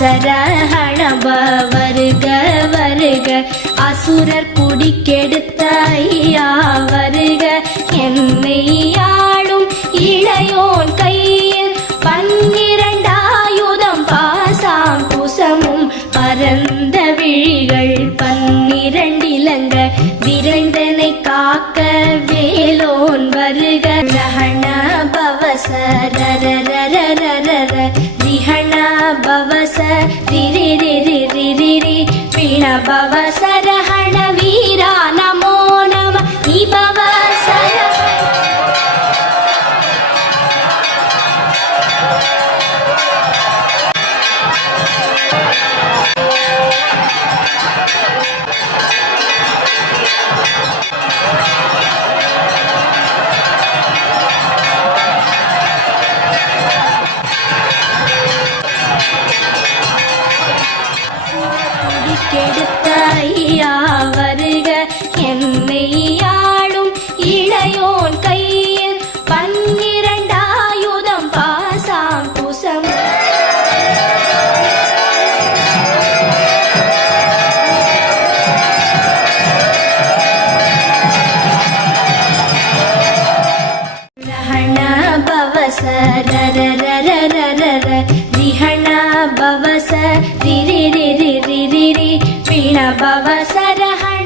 அசரஹணப வருக வருக அசுரர் குடிக்கெடுத்த ஐயா வருக எம்மையாளும் இளையோன் கையில் 12 ஆயுதம் பாசாம் குசமும் பரந்த விழிகள் 12 இலங்க விரைந்தனை காக்க வேலோன் வருக ரஹண பவச ரரரரரர ரிஹண பவச ரிரிரிரிரிரி பிண பவச ரஹண வீரா நமோ நம நிபவச கெடுத்த ஐயா வருக எம்மையாளும் இளையோன் கையில் 12 ஆயுதம் பாசாம் குசம் ரஹண பவச ரரரரரர ரிஹண பவச ரிரிரிரிரிரி பிண பவச ரஹண